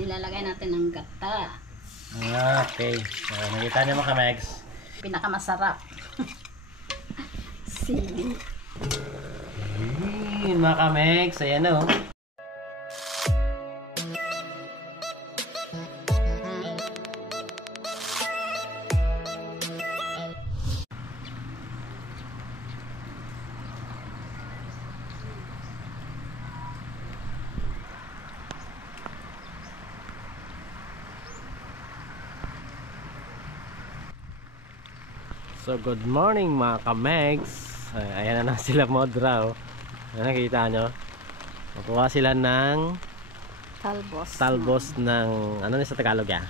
Ilalagay natin ng gata. Okay. So, nakita niyo mga kamegs. Pinakamasarap. Sili. Mga kamegs. Ayan o. So good morning mga kamegs. Ayan na sila Modra oh. Nakita nyo? Makuha sila ng talbos ng ano na sa Tagalog ya?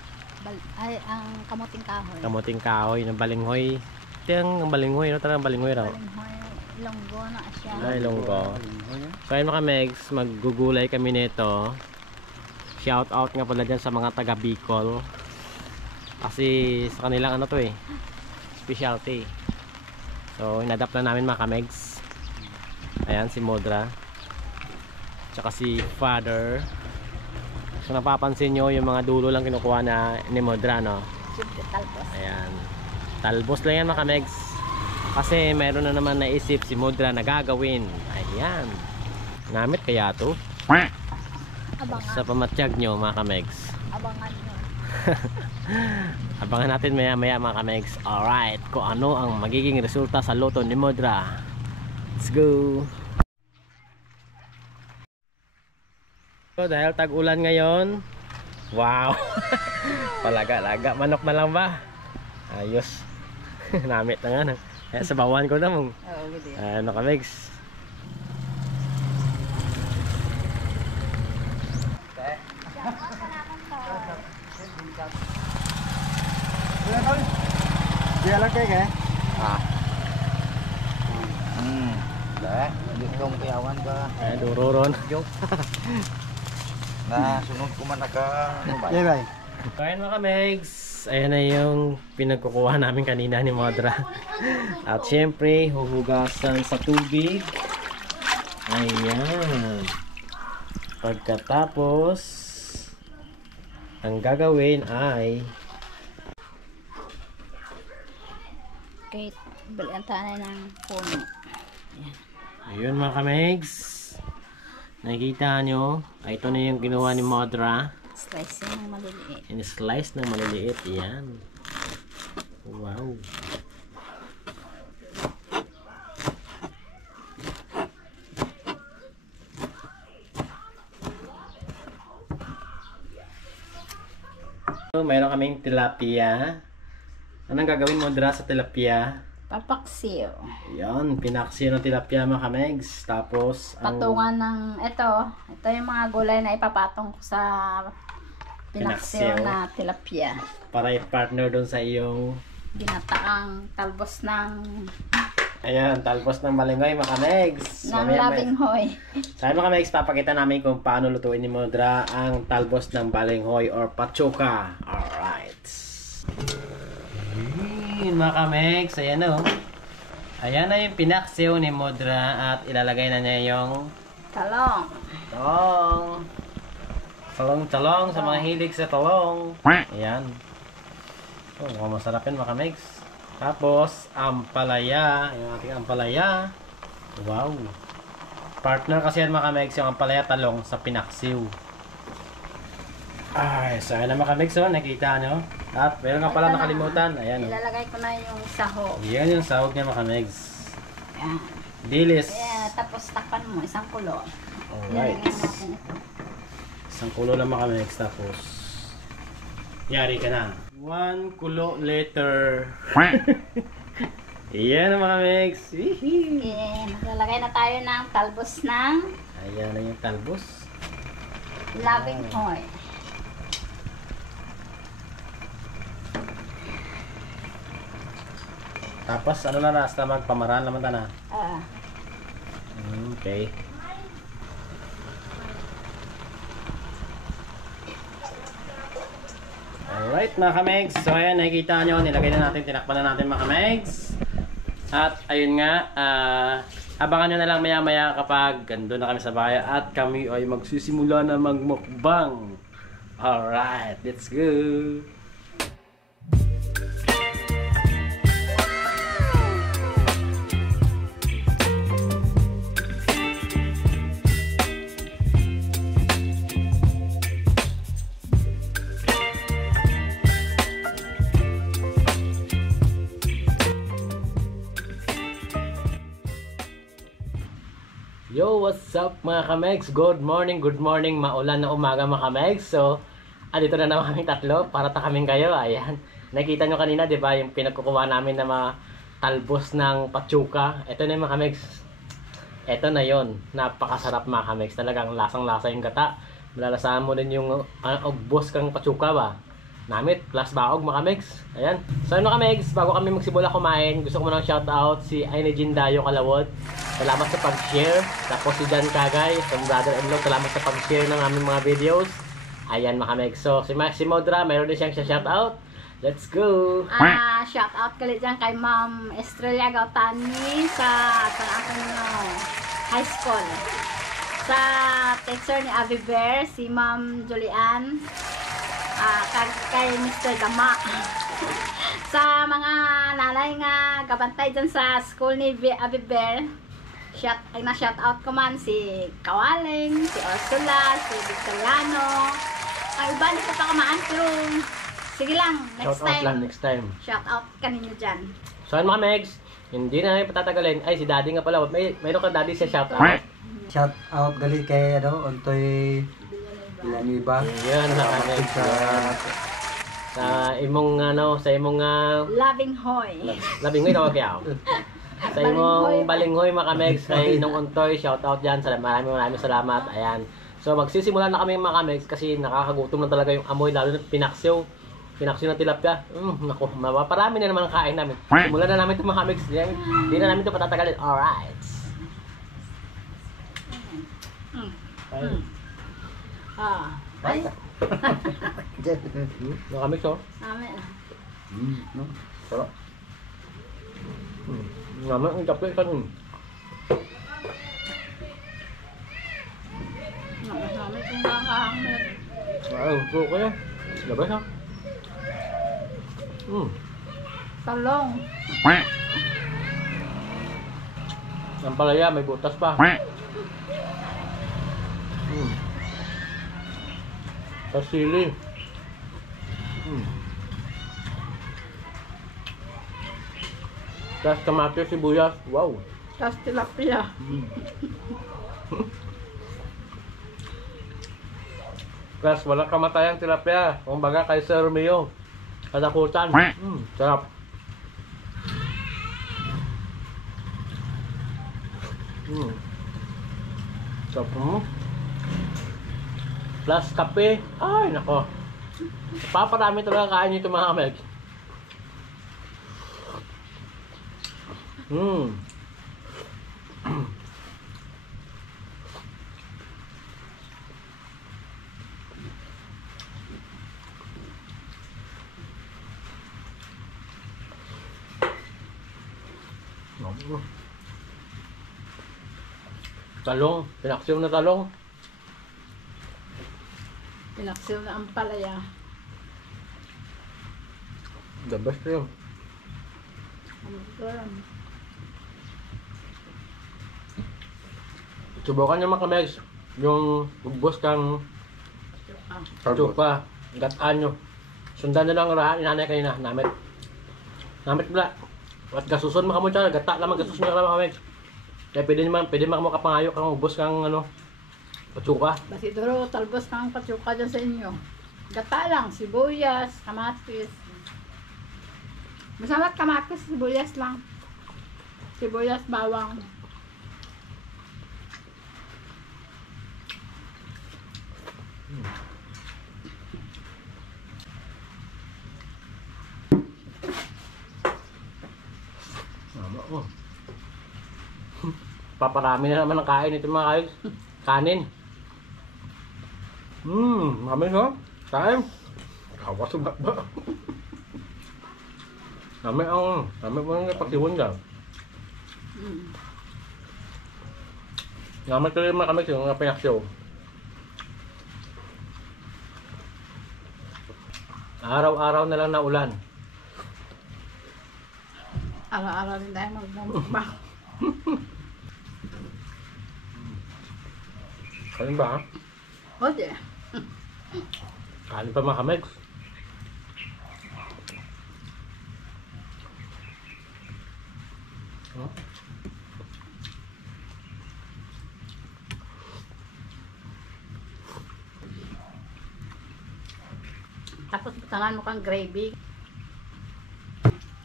Ay, ang kamuting kahoy. Kamuting kahoy ng balinghoy. Ito yung balinghoy, no? Talagang balinghoy raw. Balinghoy, longgo na siya. Ay, longgo. So ayun mga kamegs, maggugulay kami nito. Shout out nga pala dyan sa mga taga Bicol. Kasi sa kanilang ano to eh, specialty. So inadapt na namin mga kamegs. Ayan si Modra tsaka si Father. So napapansin nyo yung mga dulo lang kinukuha na ni Modra, no? Talbos. Ayan, talbos lang yan mga kamegs. Kasi mayroon na naman naisip si Modra na gagawin. Ayan, namit kaya to Abangan. sa pamatsyag nyo mga kamegs. Abangan nyo. Abangan natin maya maya mga kamegs. Alright, kung ano ang magiging resulta sa loto ni Modra. Let's go. So, dahil tag-ulan ngayon, wow. Palaga-laga, manok na lang ba? Ayos. Namit na nga na. Sa bawan ko na mong. Oo, gudi. Ano kamegs? Dia lang kay kay. Dek, di kong piawan ka. Duroron. Nah, sunod ko man naka ano ba? Yeah, bay. So ayan mga kamegs, ayan na yung pinagkukuha namin kanina ni Modra. At syempre, huhugasan sa tubig. Ayan. Pagkatapos, ang gagawin ay Okay, balian tayo ng puno. Ayan. ayun mga kamegs. Nakikita nyo, ito na yung ginawa ni Modra. Slice ng maliliit. In-slice ng maliliit. Ayan. Wow. So, mayroon kaming tilapia. Anong gagawin mo Modra sa tilapia? Papaksiw. Ayan, pinaksiyo ng tilapia mga kamegs. Tapos, Patungan ng ito yung mga gulay na ipapatong ko sa pinaksiw Pinaksiw. na tilapia. para i-partner doon sa iyong Ginataang talbos ng ayan, talbos ng malinghoy mga kamegs. labing hoy. Sabi mga kamegs, papakita namin kung paano lutuin ni Modra ang talbos ng balinghoy or pachuka. Alright. Mga kamegs, ayan o. Ayan na yung pinaksiw ni Modra at ilalagay na niya yung Talong. talong sa mga hilig sa talong. Ayan. Oh, mukhang masarap yun mga kamegs. Tapos, ampalaya. Yung ating ampalaya. Wow. Partner kasi yan mga kamegs, yung ampalaya talong sa pinaksiw. Ay, so ayan na mga kamegs, oh, nakita nyo. At meron nga pala nakalimutan. Ayan. Oh. Ilalagay ko na yung sahog. Yan yung sahog niya mga kamegs. Ayan. Dilis. Ayan, tapos takpan mo isang kulo. Alright. Ilalagay natin ito. Isang kulo lang mga kamegs. Tapos, yari ka na. 1 kulo later. Ayan mga kamegs. Okay, maglalagay na tayo ng talbos ng Ayan na yung talbos. labing hoy. Tapos ano na basta magpamaraan naman ta na. Okay. Alright mga kamegs. So ayan, nakikita nyo, nilagay na natin, tinakpan na natin mga kamegs. At ayun nga, abangan nyo na lang maya maya kapag gando na kami sa bahay at kami ay magsisimula na magmukbang. Alright, let's go! Yo, what's up mga kamegs? Good morning, maulan na umaga mga kamegs. So, dito na naman kaming tatlo para kaming kayo. Ayan, nakita nyo kanina, di ba, yung pinagkukuha namin na mga talbos ng patsuka. Ito na yung mga kamegs. Ito na yon, napakasarap mga kamegs. Talagang lasang-lasa yung gata. Malalasahan mo din yung ugbos kang patsuka ba. Namit plus baog mga kamegs. Ayan. So ano kamegs, bago kami magsimula kumain, gusto ko munang shoutout si Ainejin Dayo Kalawod. Salamat sa pag-share. Tapos si Jan Kagay, from brother-in-law, salamat sa pag-share ng aming mga videos. Ayan mga kamegs. So si Modra, mayroon din siyang shoutout. Let's go! Shoutout kalit dyan kay Ma'am Estrella Gautani sa aking high school. Sa teacher ni Abby Bear, si Ma'am Julian. Kay Mr. Dama. Sa mga nanay nga gabantay dyan sa school ni Abby Bear, shout out ko man si Kawaling, si Ursula, si Victoriano. Ang iba hindi ko pa kamaan pero sige lang, next time. Shout out kaninyo dyan. So mga megs, hindi na namin patatagalin. Ay, si Daddy nga pala. Mayroon ka Daddy siya shout out. Shout out gali kay Ontoy Villanueva. Yan mga megs. Sa imong Loving Hoy. Labing hoy tawag yaw. Sa imong balinghoy mga megs kay Nong Ontoy, shout out diyan. Maraming salamat. Ayan. So magsisimula na kami mga megs kasi nakakagutom na talaga yung amoy, lalo na pinaksiw ng tilapia. Naku, mapaparami na naman ang kain namin. Simulan na namin ito mga megs. Hindi na namin ito patatagalin. Alright. Ay. Mga megs oh. Amen. No? Sarap. Naman ang tapos ka nun. Amen kung makakahamit. Gusto ko yan. Labas ha. Talong. Ang palaya, may butas pa. Pasili. Tapos kamatis, sibuyas. Wow. Tapos tilapia. Tapos wala kamatayang tilapia. Kung baga kay Sir Romeo. Kadakutan. Sarap. Sarap mo. Plus kape. Ay, nako. Paparami talaga kain nito mga kamegs. Talong, pinaksiw na talong. Pinaksiw na ang palaya. The best yun. Subukan nyo mga kamegs, yung ugbos kang tsupa, gataan nyo. Sundan nyo lang rahan, inanay kanina, namit pala. At gasusun mga mo dyan, gata lang gasusun nyo mga kamegs. Kaya pwede naman mo kapangayo kang ugbos kang patsuka. Basi duro, talbos ng patsuka dyan sa inyo. Gata lang, sibuyas, kamatis. Masamat kamatis, sibuyas lang. Sibuyas, bawang. Paparami na naman ang kain ito mga kain. Kanin. Mami no? Kain. Kawas ba? Mami mo nga patiwan ka. Mami ko yung mga kami yung pinaksyo. Araw-araw na lang na ulan. Araw-araw din tayo magmumukbang. Kain ba? O di. Kain pa mga kamegs. Oh. Tapos butangan mo kang gravy.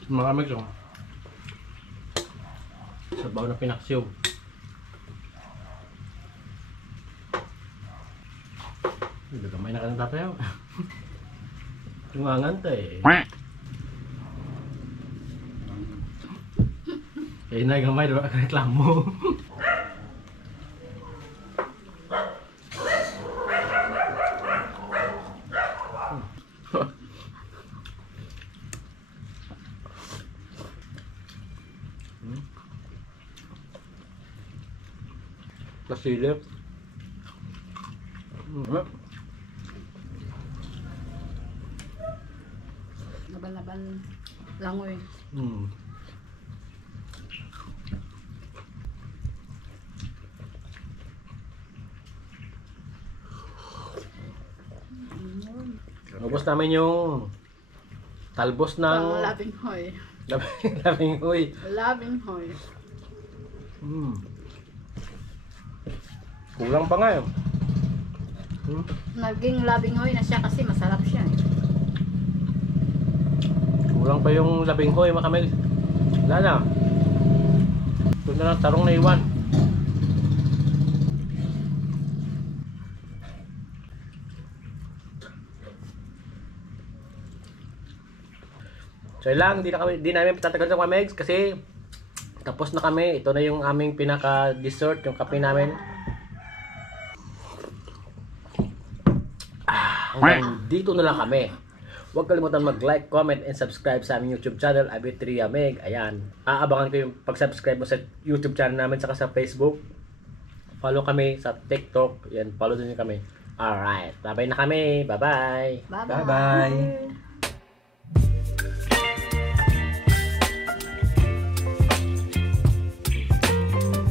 Mga kamegs, oh. Sabaw na pinaksiw. Gamay na ka ng tapayaw. Tungangan to eh. Eh na gamay diba ka reklamo. Pasilip. Laban-laban langoy. Hmm. Ubos namin yung talbos ng Ang labing hoy. labing uy. Labing hoy. Hmm. Kulang pa nga yun. Naging labing hoy na siya kasi masarap siya. Kulang pa yung labing hoy mga kamel. Wala na. Ito na lang tarong na iwan. So lang, di namin tatagal sa kamegs kasi tapos na kami. Ito na yung aming pinaka dessert, yung kape namin. Hanggang dito na lang kami. Huwag kalimutan mag-like, comment, and subscribe sa aming YouTube channel, Abitria Meg. Ayan. Aabangan ko yung pag-subscribe mo sa YouTube channel namin saka sa Facebook. Follow kami sa TikTok. Yan, follow din kami. Alright. Bye-bye na kami. Bye-bye. Bye-bye. Bye-bye.